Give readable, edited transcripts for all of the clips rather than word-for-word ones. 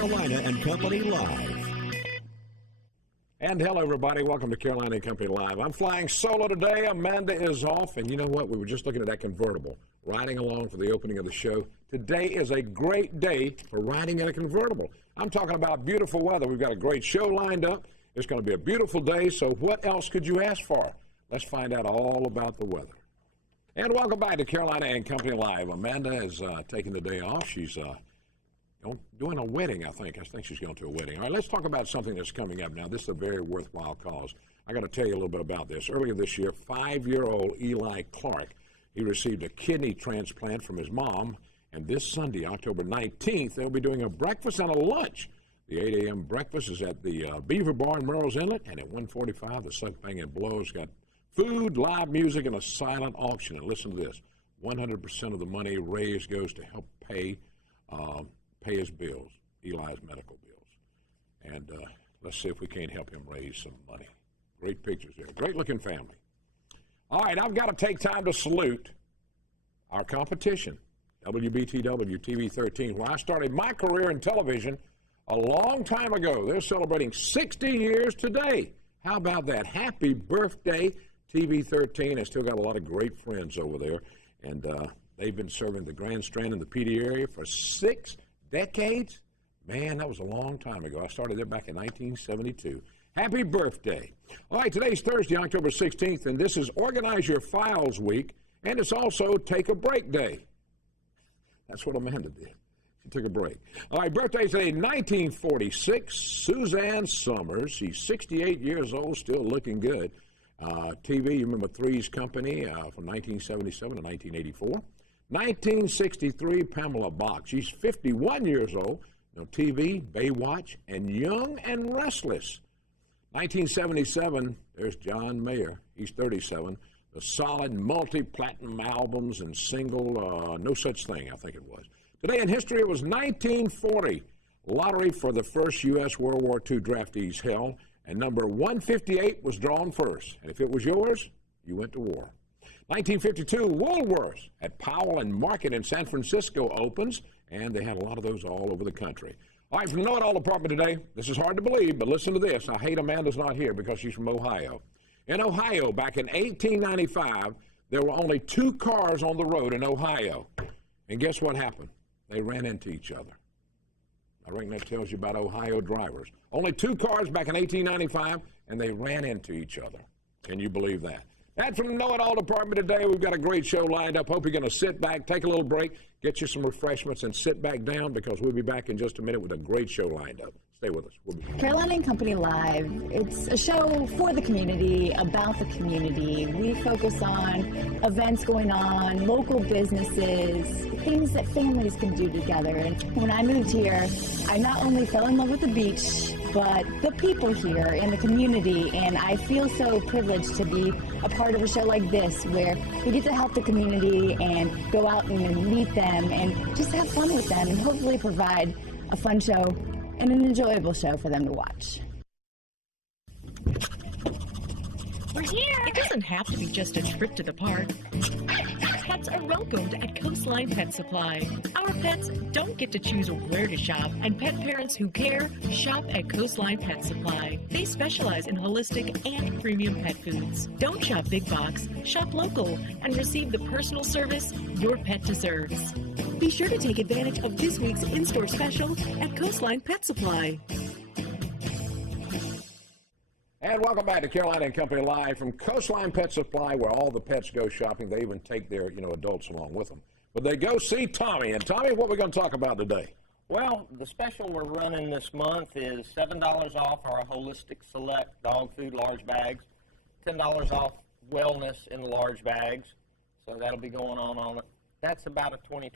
Carolina and Company Live. And hello, everybody. Welcome to Carolina and Company Live. I'm flying solo today. Amanda is off. And you know what? We were just looking at that convertible, riding along for the opening of the show. Today is a great day for riding in a convertible. I'm talking about beautiful weather. We've got a great show lined up. It's going to be a beautiful day. So what else could you ask for? Let's find out all about the weather. And welcome back to Carolina and Company Live. Amanda is taking the day off. She's doing a wedding, I think. I think she's going to a wedding. All right, let's talk about something that's coming up now. This is a very worthwhile cause. I got to tell you a little bit about this. Earlier this year, 5-year-old Eli Clark, he received a kidney transplant from his mom. And this Sunday, October 19th, they'll be doing a breakfast and a lunch. The 8 a.m. breakfast is at the Beaver Bar in Merle's Inlet. And at 1:45, the Suck Bang and Blow's got food, live music, and a silent auction. And listen to this. 100% of the money raised goes to help pay his bills, Eli's medical bills. And let's see if we can't help him raise some money. Great pictures there. Great-looking family. All right, I've got to take time to salute our competition, WBTW TV 13, where I started my career in television a long time ago. They're celebrating 60 years today. How about that? Happy birthday, TV 13. I still got a lot of great friends over there, and they've been serving the Grand Strand in the PD area for 6 decades. Man, that was a long time ago. I started there back in 1972. Happy birthday. All right, today's Thursday, October 16th, and this is Organize Your Files Week, and it's also Take a Break Day. That's what Amanda did. She took a break. All right, birthday today, 1946, Suzanne Summers. She's 68 years old, still looking good. TV, you remember Three's Company from 1977 to 1984. 1963, Pamela Bach. She's 51 years old. You know, TV, Baywatch, and Young and Restless. 1977, there's John Mayer. He's 37. The solid multi-platinum albums and single, No Such Thing, I think it was. Today in history, it was 1940. Lottery for the first U.S. World War II draftees held, and number 158 was drawn first. And if it was yours, you went to war. 1952, Woolworths at Powell and Market in San Francisco opens, and they had a lot of those all over the country. All right, from the Know-It-All Department today, this is hard to believe, but listen to this. I hate Amanda's not here because she's from Ohio. In Ohio, back in 1895, there were only 2 cars on the road in Ohio. And guess what happened? They ran into each other. I reckon that tells you about Ohio drivers. Only 2 cars back in 1895, and they ran into each other. Can you believe that? That's from the Know-It-All Department today. We've got a great show lined up. Hope you're going to sit back, take a little break, get you some refreshments, and sit back down because we'll be back in just a minute with a great show lined up. Stay with us. We'll be back. Carolina and Company Live. It's a show for the community, about the community. We focus on events going on, local businesses, things that families can do together. And when I moved here, I not only fell in love with the beach, but the people here and the community, and I feel so privileged to be a part of a show like this where we get to help the community and go out and meet them and just have fun with them and hopefully provide a fun show and an enjoyable show for them to watch. We're here! It doesn't have to be just a trip to the park. Pets are welcomed at Coastline Pet Supply. Our pets don't get to choose where to shop, and pet parents who care shop at Coastline Pet Supply. They specialize in holistic and premium pet foods. Don't shop big box, shop local, and receive the personal service your pet deserves. Be sure to take advantage of this week's in-store special at Coastline Pet Supply. And welcome back to Carolina and Company Live from Coastline Pet Supply, where all the pets go shopping. They even take their, adults along with them. But they go see Tommy. And Tommy, what are we going to talk about today? Well, the special we're running this month is $7 off our Holistic Select dog food large bags, $10 off wellness in large bags. So that'll be going on it. That's about a 20-25%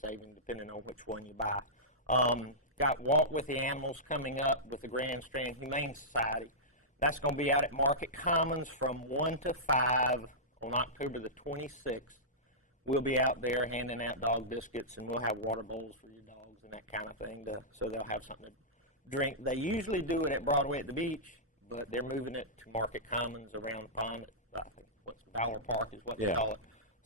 saving, depending on which one you buy. Got Walk with the Animals coming up with the Grand Strand Humane Society. That's going to be out at Market Commons from 1 to 5 on October the 26th. We'll be out there handing out dog biscuits, and we'll have water bowls for your dogs and that kind of thing, so they'll have something to drink. They usually do it at Broadway at the beach, but they're moving it to Market Commons around the pond. I think Valor Park is what they call it.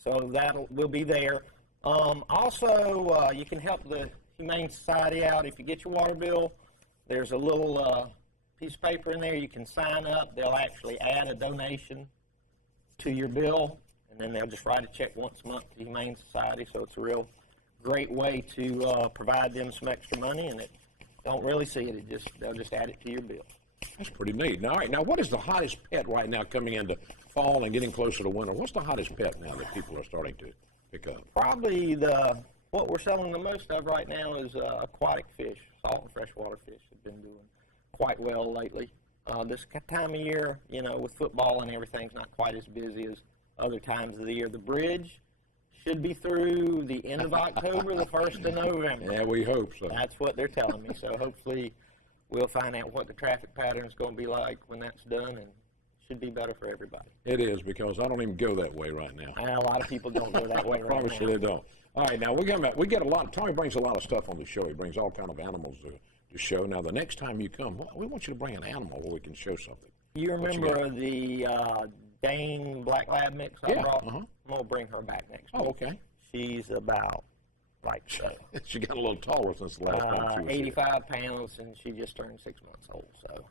So we'll be there. Also, you can help the Humane Society out. If you get your water bill, there's a little piece of paper in there. You can sign up. They'll actually add a donation to your bill, and then they'll just write a check once a month to the Humane Society. So it's a real great way to provide them some extra money, and it don't really see it. They'll just add it to your bill. That's pretty neat. Now, all right, now what is the hottest pet right now coming into fall and getting closer to winter? What's the hottest pet now that people are starting to pick up? Probably what we're selling the most of right now is aquatic fish. Salt and freshwater fish have been doing quite well lately. This time of year, you know, with football and everything's not quite as busy as other times of the year. The bridge should be through the end of October, the 1st of November. Yeah, we hope so. That's what they're telling me. So hopefully we'll find out what the traffic pattern is going to be like when that's done, and it should be better for everybody. It is, because I don't even go that way right now. A lot of people don't go that way right now. Promise you they don't. All right, now we get a lot. Tommy brings a lot of stuff on the show. He brings all kind of animals to show. Now, the next time you come, we want you to bring an animal where we can show something. You remember the Dane Black Lab mix I brought? I'm going to bring her back next week. Oh, okay. She's about like so. She got a little taller since the last time she was 85 pounds, and she just turned 6 months old. So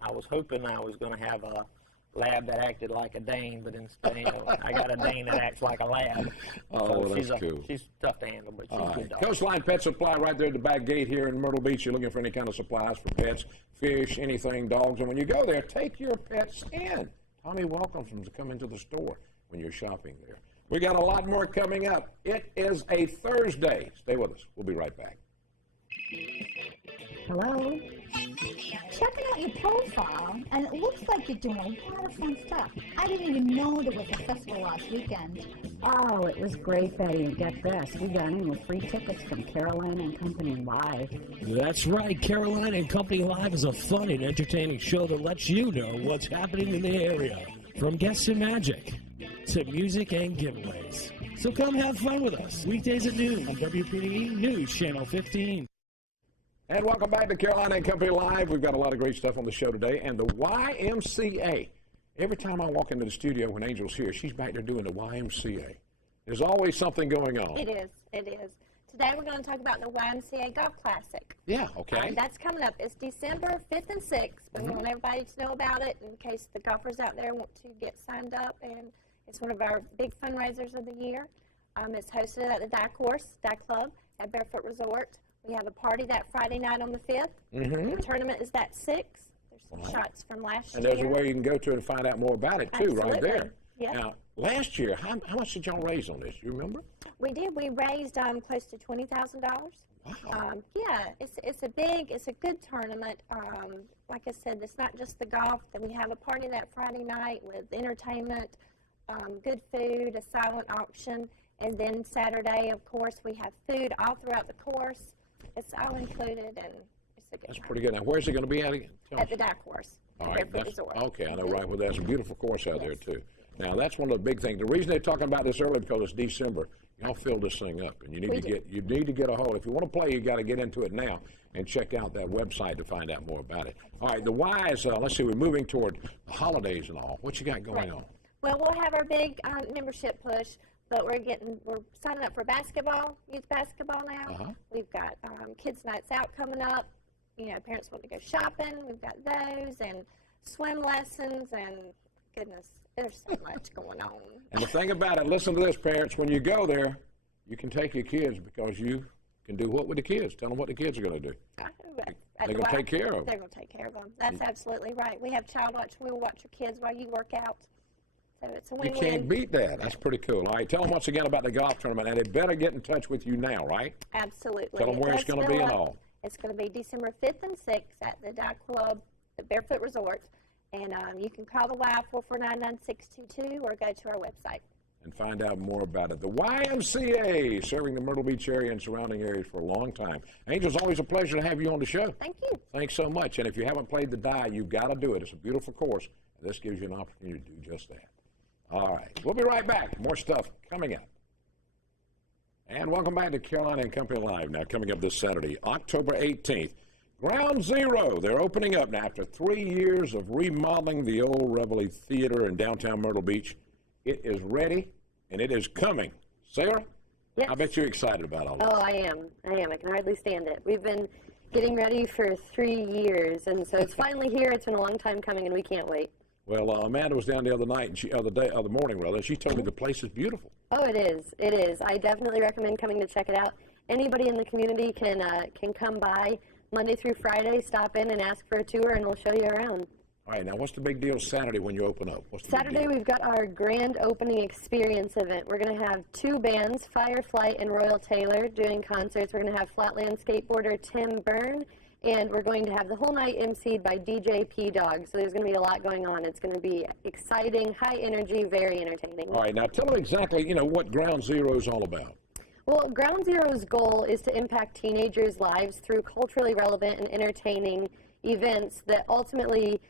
I was hoping I was going to have a lab that acted like a Dane, but instead, you know, I got a Dane that acts like a lab. Oh, so well, that's cool. She's tough to handle, but she's a good dog. Coastline Pet Supply right there at the back gate here in Myrtle Beach. You're looking for any kind of supplies for pets, fish, anything, dogs. And when you go there, take your pets in. Tommy welcomes them to come into the store when you're shopping there. We got a lot more coming up. It is a Thursday. Stay with us. We'll be right back. Hello? Checking out your profile, and it looks like you're doing a lot of fun stuff. I didn't even know there was a festival last weekend. Oh, it was great, Betty. And get this, we got in with free tickets from Caroline and Company Live. That's right. Caroline and Company Live is a fun and entertaining show that lets you know what's happening in the area, from guests and magic to music and giveaways. So come have fun with us, weekdays at noon on WPDE News Channel 15. And welcome back to Caroline and Company Live. We've got a lot of great stuff on the show today. And the YMCA. Every time I walk into the studio when Angel's here, she's back there doing the YMCA. There's always something going on. It is. It is. Today we're going to talk about the YMCA Golf Classic. Yeah, okay. That's coming up. It's December 5th and 6th. But we want everybody to know about it in case the golfers out there want to get signed up. And it's one of our big fundraisers of the year. It's hosted at the Dyke Club at Barefoot Resort. We have a party that Friday night on the 5th. The tournament is that 6th. There's some shots from last year. And there's a way you can go to and find out more about it, too, right there. Yeah. Now, last year, how much did y'all raise on this? You remember? We did. We raised close to $20,000. Wow. Yeah, it's a good tournament. Like I said, it's not just the golf. Then we have a party that Friday night with entertainment, good food, a silent auction, and then Saturday, of course, we have food all throughout the course. It's all included, and it's a good That's time. pretty good. Now, where's it going to be at again? At the Dyke course. All right. Barefoot Resort. Okay, I know right where that's a beautiful course out there, too. Now, that's one of the big things. The reason they're talking about this early because it's December. Y'all fill this thing up, and you need to get a hold. If you want to play, you got to get into it now and check out that website to find out more about it. All right, the Y's. Let's see. We're moving toward the holidays and all. What you got going on? Well, we'll have our big membership push, but we're signing up for basketball, youth basketball now. We've got kids' nights out coming up. You know, parents want to go shopping. We've got those and swim lessons, and goodness, there's so much going on. And the thing about it, listen to this, parents. When you go there, you can take your kids because you can do what with the kids? Tell them what the kids are going to do. They're going to take care of them. They're going to take care of them. That's absolutely right. We have child watch. We'll watch your kids while you work out. So it's a win-win. You can't beat that. That's pretty cool. All right, tell them once again about the golf tournament, and they better get in touch with you now, right? Absolutely. Tell them where it's going to be and all. It's going to be December 5th and 6th at the Dyke Club, the Barefoot Resort. And you can call the Y 449-9622 or go to our website. And find out more about it. The YMCA, serving the Myrtle Beach area and surrounding areas for a long time. Angel, it's always a pleasure to have you on the show. Thank you. Thanks so much. And if you haven't played the die, you've got to do it. It's a beautiful course. And this gives you an opportunity to do just that. All right. We'll be right back. More stuff coming up. And welcome back to Caroline and Company Live. Now, coming up this Saturday, October 18th. Ground Zero. They're opening up now after 3 years of remodeling the old Reveille Theater in downtown Myrtle Beach. It is ready, and it is coming. Sarah, Yes. I bet you're excited about all this. Oh, I am. I can hardly stand it. We've been getting ready for 3 years, and so it's finally here. It's been a long time coming, and we can't wait. Well, Amanda was down the other night, and other morning rather. She told me the place is beautiful. Oh, it is. It is. I definitely recommend coming to check it out. Anybody in the community can come by Monday through Friday, stop in and ask for a tour, and we'll show you around. All right, now what's the big deal Saturday when you open up? What's the Saturday, big deal? we've got our grand opening experience event. We're going to have 2 bands, Fireflight and Royal Taylor, doing concerts. We're going to have Flatland skateboarder Tim Byrne, and we're going to have the whole night emceed by DJ P-Dog. So there's going to be a lot going on. It's going to be exciting, high energy, very entertaining. All right, now tell them exactly, what Ground Zero is all about. Well, Ground Zero's goal is to impact teenagers' lives through culturally relevant and entertaining events that ultimately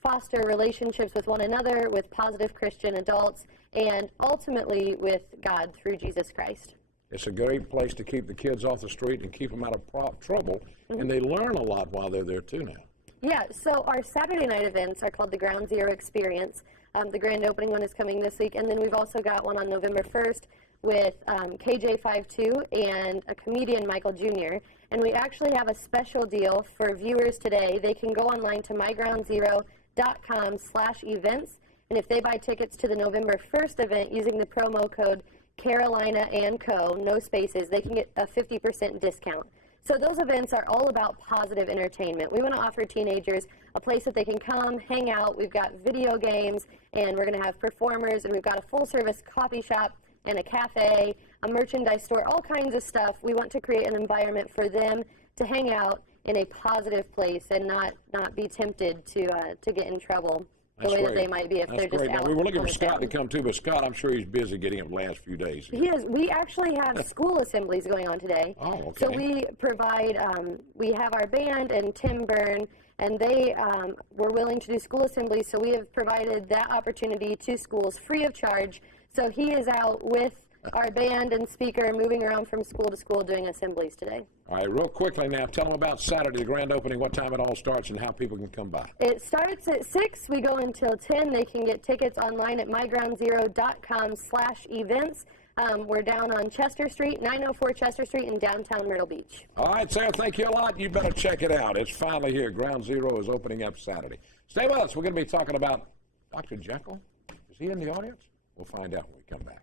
foster relationships with one another, with positive Christian adults, and ultimately with God through Jesus Christ. It's a great place to keep the kids off the street and keep them out of trouble, and they learn a lot while they're there too now. Yeah, so our Saturday night events are called the Ground Zero Experience. The grand opening one is coming this week, and then we've also got one on November 1st with KJ52 and a comedian, Michael Jr. And we actually have a special deal for viewers today. They can go online to mygroundzero.com/events, and if they buy tickets to the November 1st event using the promo code Carolina and Co, no spaces, they can get a 50% discount. So those events are all about positive entertainment. We want to offer teenagers a place that they can come, hang out. We've got video games, and we're going to have performers, and we've got a full-service coffee shop and a cafe, a merchandise store, all kinds of stuff. We want to create an environment for them to hang out in a positive place and not be tempted to get in trouble the way that they might be if they're just out. Now, we were looking for Scott to come too, but Scott, I'm sure he's busy getting him the last few days. He is. We actually have school assemblies going on today. Oh, okay. So we provide, we have our band and Tim Byrne, and they were willing to do school assemblies, so we have provided that opportunity to schools free of charge. So he is out with our band and speaker moving around from school to school doing assemblies today. All right, real quickly now, tell them about Saturday, the grand opening, what time it all starts, and how people can come by. It starts at 6. We go until 10. They can get tickets online at mygroundzero.com/events. We're down on Chester Street, 904 Chester Street in downtown Myrtle Beach. All right, Sarah, thank you a lot. You better check it out. It's finally here. Ground Zero is opening up Saturday. Stay with us. We're going to be talking about Dr. Jekyll. Is he in the audience? We'll find out when we come back.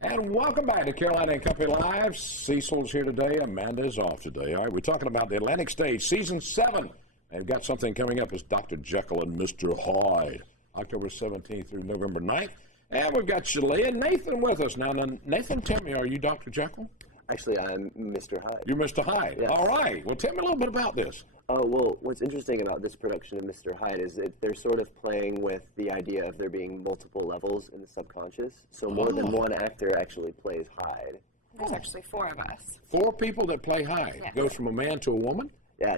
And welcome back to Carolina and Company Live. Cecil's here today. Amanda is off today. All right, we're talking about the Atlantic Stage, Season 7. And we've got something coming up as Dr. Jekyll and Mr. Hyde, October 17th through November 9th. And we've got Shaleigh and Nathan with us. Now, Nathan, tell me, are you Dr. Jekyll? Actually, I'm Mr. Hyde. You're Mr. Hyde? Yes. All right. Well, tell me a little bit about this. Well, what's interesting about this production of Mr. Hyde is that they're sort of playing with the idea of there being multiple levels in the subconscious. So more than one actor actually plays Hyde. There's actually 4 of us. 4 people that play Hyde. Yes. Goes from a man to a woman? Yeah,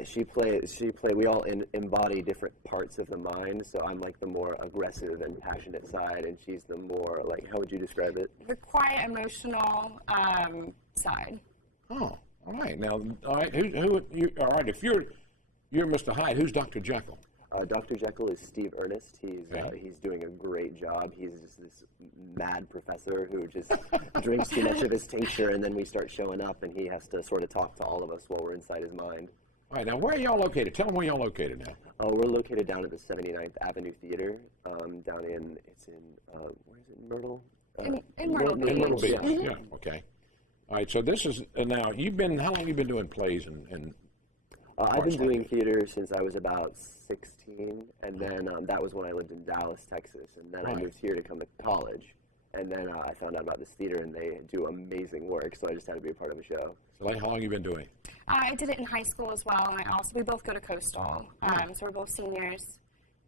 we all embody different parts of the mind. So I'm like the more aggressive and passionate side, and she's the more, like, how would you describe it? The quiet, emotional side. Oh, all right. Now, all right, all right, if you're Mr. Hyde, who's Dr. Jekyll? Dr. Jekyll is Steve Ernest. He's Okay. he's doing a great job. He's just this mad professor who just drinks too much of his tincture, and then we start showing up, and he has to sort of talk to all of us while we're inside his mind. All right, now, where are y'all located? Tell them where y'all located now. We're located down at the 79th Avenue Theater, down in, where is it, Myrtle? In Myrtle Beach. In Myrtle Beach, Yeah. yeah, okay. All right, so this is, now, how long you been doing plays and I've been doing theater since I was about 16, and then that was when I lived in Dallas, Texas, and then I moved here to come to college, and then I found out about this theater, and they do amazing work, so I just had to be a part of the show. So, how long you been doing? I did it in high school as well, and we both go to Coastal, so we're both seniors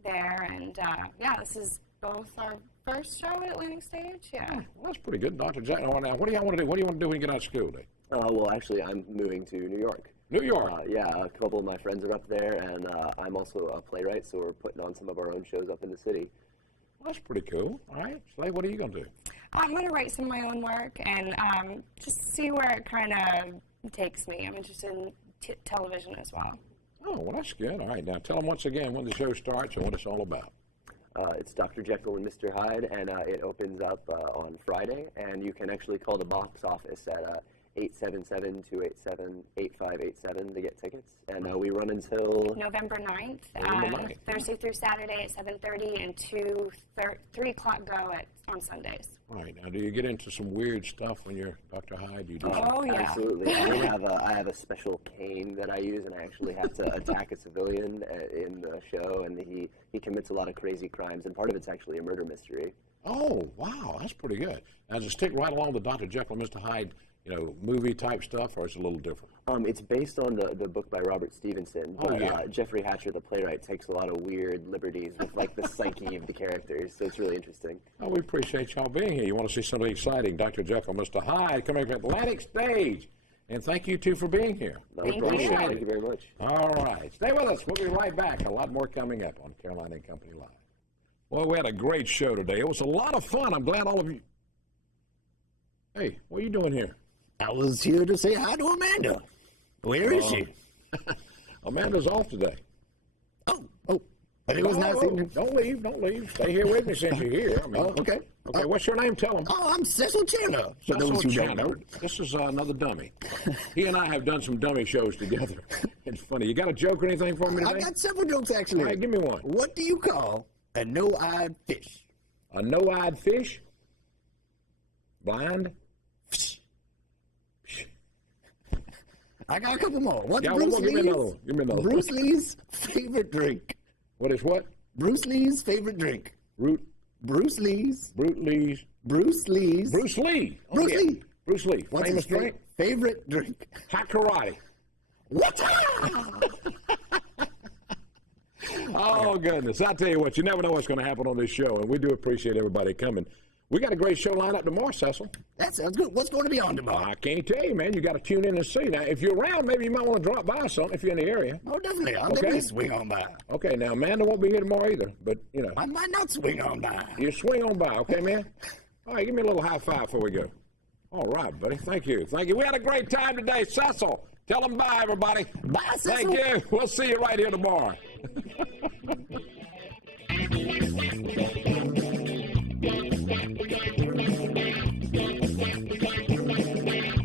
there, and yeah, this is both our first show at Atlantic Stage. Yeah. Well, that's pretty good, Dr. Jekyll. Now, what do you want to do? What do you want to do when you get out of school today? Well, actually, I'm moving to New York. New York? Yeah, a couple of my friends are up there, and I'm also a playwright, so we're putting on some of our own shows up in the city. Well, that's pretty cool. All right, Slade, what are you going to do? I'm going to write some of my own work and just see where it kind of takes me. I'm interested in television as well. Oh, well, that's good. All right, now tell them once again when the show starts and what it's all about. It's Dr. Jekyll and Mr. Hyde, and it opens up on Friday, and you can actually call the box office at 877-287-8587 to get tickets. And we run until November 9th, November 9th. Thursday through Saturday at 7:30 and 3 o'clock go on Sundays. All right. Now, do you get into some weird stuff when you're Dr. Hyde? You do. Oh, yeah. Absolutely. I have a special cane that I use, and I actually have to attack a civilian in the show, and he commits a lot of crazy crimes, and part of it's actually a murder mystery. Oh, wow. That's pretty good. Now, does it stick right along the Dr. Jekyll and Mr. Hyde, movie type stuff, or is it a little different? It's based on the book by Robert Stevenson. Oh, But, yeah. Jeffrey Hatcher, the playwright, takes a lot of weird liberties with like the psyche of the characters, so it's really interesting. Oh, we appreciate y'all being here. You want to see something exciting, Dr. Jekyll and Mr. Hyde coming to Atlantic Stage. And thank you, too, for being here. No Thank problem. you. Thank you very much. All right. Stay with us. We'll be right back. A lot more coming up on Carolina and Company Live. Well, we had a great show today. It was a lot of fun. I'm glad all of you... Hey, what are you doing here? I was here to say hi to Amanda. Where is she? Amanda's off today. Oh, but it was nice seeing you. Don't leave. Stay here with me since you're here. I mean, Okay. Okay, what's your name? Tell them. Oh, I'm Cecil Chandler. For those who don't know. This is another dummy. He and I have done some dummy shows together. It's funny. You got a joke or anything for me today? I got several jokes, actually. All right, give me one. What do you call a no-eyed fish? A no-eyed fish? Blind? I got a couple more. What's Yeah, Bruce one more. Give me Lee's? another one. Give me another one. Bruce Lee's favorite drink. What is what? Bruce Lee's favorite drink. Bruce Lee's. Bruce Lee's. Bruce Lee's. Bruce Lee. Oh, Bruce yeah. Lee. Bruce Lee. What's Famous his drink? favorite drink? Hot karate. What? Oh, goodness. I tell you what, you never know what's going to happen on this show, and we do appreciate everybody coming. We got a great show lined up tomorrow, Cecil. That sounds good. What's going to be on tomorrow? I can't tell you, man. You got to tune in and see. Now, if you're around, maybe you might want to drop by something if you're in the area. Oh, definitely. I'll Okay. definitely swing on by. Okay, now, Amanda won't be here tomorrow either, but, I might not swing on by. you swing on by, okay, man? All right, give me a little high five before we go. All right, buddy. Thank you. Thank you. We had a great time today. Cecil, tell them bye, everybody. Bye, Cecil. Thank you. We'll see you right here tomorrow.